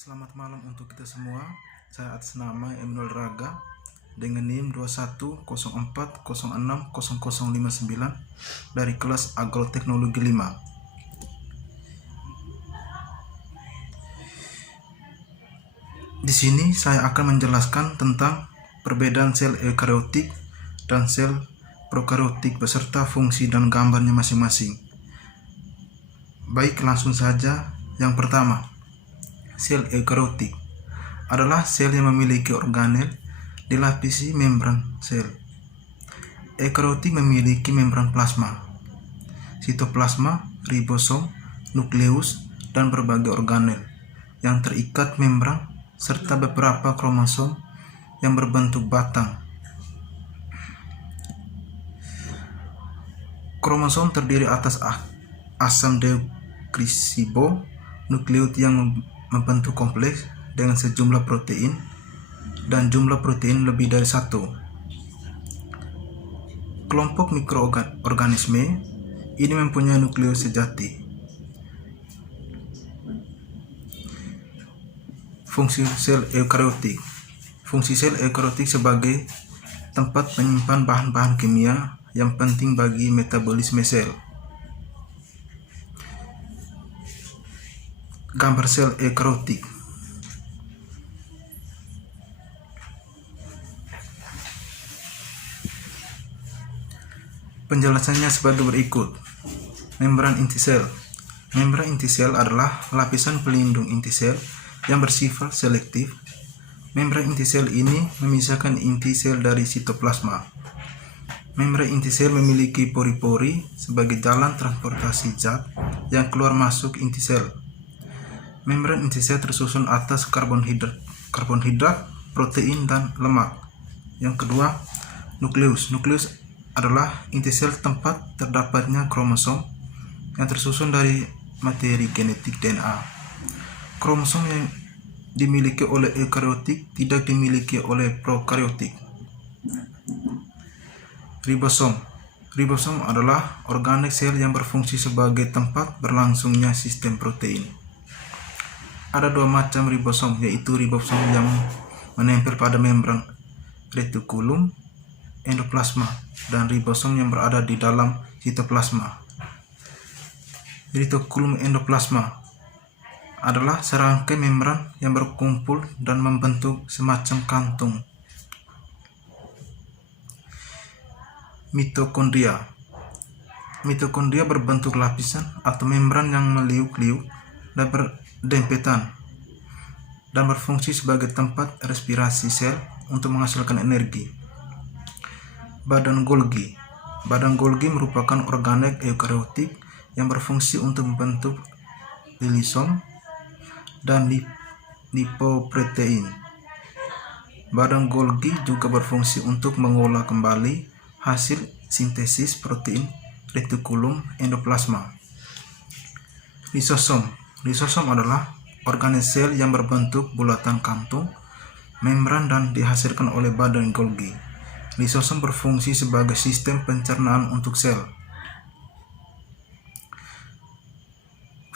Selamat malam untuk kita semua. Saya atas nama Emanuel Raga dengan NIM 2104060059 dari kelas Agroteknologi 5. Di sini saya akan menjelaskan tentang perbedaan sel eukariotik dan sel prokariotik beserta fungsi dan gambarnya masing-masing. Baik, langsung saja. Yang pertama, sel eukariotik adalah sel yang memiliki organel dilapisi membran sel. Eukariotik memiliki membran plasma, sitoplasma, ribosom, nukleus, dan berbagai organel yang terikat membran serta beberapa kromosom yang berbentuk batang. Kromosom terdiri atas asam deoksiribonukleot yang membentuk kompleks dengan sejumlah protein dan jumlah protein lebih dari satu. Kelompok mikroorganisme ini mempunyai nukleus sejati. Fungsi sel eukariotik. Fungsi sel eukariotik sebagai tempat menyimpan bahan-bahan kimia yang penting bagi metabolisme sel. Gambar sel eukariotik. Penjelasannya sebagai berikut. Membran inti sel. Membran inti sel adalah lapisan pelindung inti sel yang bersifat selektif. Membran inti sel ini memisahkan inti sel dari sitoplasma. Membran inti sel memiliki pori-pori sebagai jalan transportasi zat yang keluar masuk inti sel. Membran inti sel tersusun atas karbonhidrat, protein, dan lemak. Yang kedua, nukleus. Nukleus adalah inti sel tempat terdapatnya kromosom yang tersusun dari materi genetik DNA. Kromosom yang dimiliki oleh eukariotik tidak dimiliki oleh prokariotik. Ribosom. Ribosom adalah organel sel yang berfungsi sebagai tempat berlangsungnya sistem protein. Ada dua macam ribosom, yaitu ribosom yang menempel pada membran retikulum endoplasma dan ribosom yang berada di dalam sitoplasma. Retikulum endoplasma adalah serangkai membran yang berkumpul dan membentuk semacam kantung. Mitokondria. Mitokondria berbentuk lapisan atau membran yang meliuk-liuk dan berdempetan dan berfungsi sebagai tempat respirasi sel untuk menghasilkan energi. Badan Golgi. Badan Golgi merupakan organel eukariotik yang berfungsi untuk membentuk lisosom dan lipoprotein. Badan Golgi juga berfungsi untuk mengolah kembali hasil sintesis protein retikulum endoplasma. Lisosom. Lisosom adalah organel sel yang berbentuk bulatan kantung, membran, dan dihasilkan oleh badan Golgi. Lisosom berfungsi sebagai sistem pencernaan untuk sel.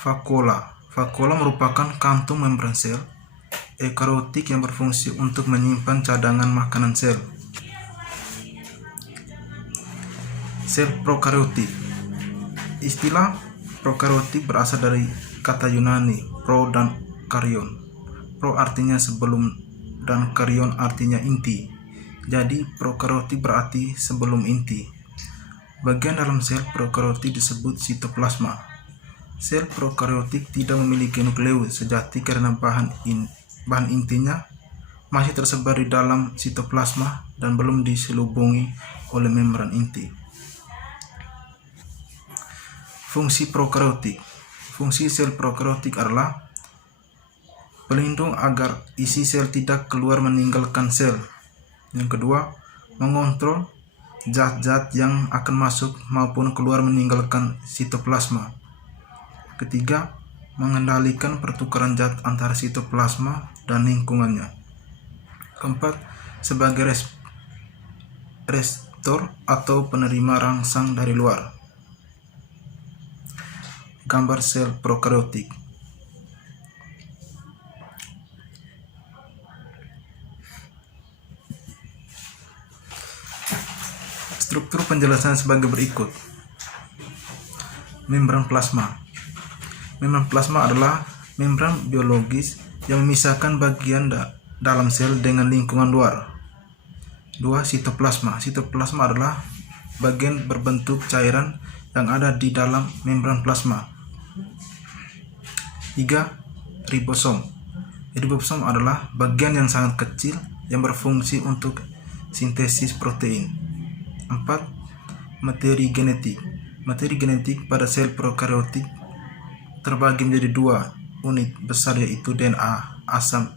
Vakuola. Vakuola merupakan kantung membran sel eukariotik yang berfungsi untuk menyimpan cadangan makanan sel. Sel prokariotik. Istilah prokariotik berasal dari kata Yunani pro dan karyon. Pro artinya sebelum dan karyon artinya inti. Jadi prokariotik berarti sebelum inti. Bagian dalam sel prokariotik disebut sitoplasma. Sel prokariotik tidak memiliki nukleus sejati karena bahan intinya masih tersebar di dalam sitoplasma dan belum diselubungi oleh membran inti. Fungsi prokariotik. Fungsi sel prokariotik adalah pelindung agar isi sel tidak keluar meninggalkan sel. Yang kedua, mengontrol zat-zat yang akan masuk maupun keluar meninggalkan sitoplasma. Ketiga, mengendalikan pertukaran zat antara sitoplasma dan lingkungannya. Keempat, sebagai restor atau penerima rangsang dari luar. Gambar sel prokariotik. Struktur penjelasan sebagai berikut. Membran plasma. Membran plasma adalah membran biologis yang memisahkan bagian dalam sel dengan lingkungan luar. 2. Sitoplasma. Sitoplasma adalah bagian berbentuk cairan yang ada di dalam membran plasma. 3. Ribosom. Ribosom adalah bagian yang sangat kecil yang berfungsi untuk sintesis protein. 4. Materi genetik. Materi genetik pada sel prokaryotik terbagi menjadi 2 unit besar, yaitu DNA asam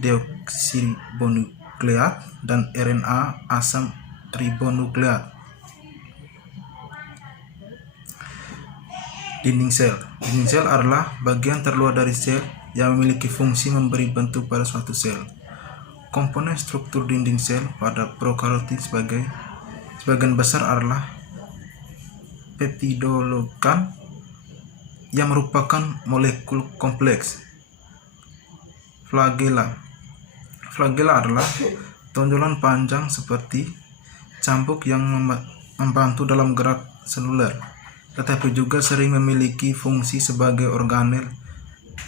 deoksiribonukleat dan RNA asam ribonukleat. Dinding sel. Dinding sel adalah bagian terluar dari sel yang memiliki fungsi memberi bentuk pada suatu sel. Komponen struktur dinding sel pada prokaryotik sebagian besar adalah peptidoglukan yang merupakan molekul kompleks. Flagela. Flagela adalah tonjolan panjang seperti cambuk yang membantu dalam gerak seluler, tetapi juga sering memiliki fungsi sebagai organel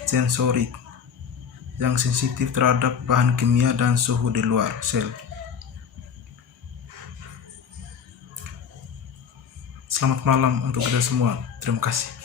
sensorik yang sensitif terhadap bahan kimia dan suhu di luar sel. Selamat malam untuk kita semua. Terima kasih.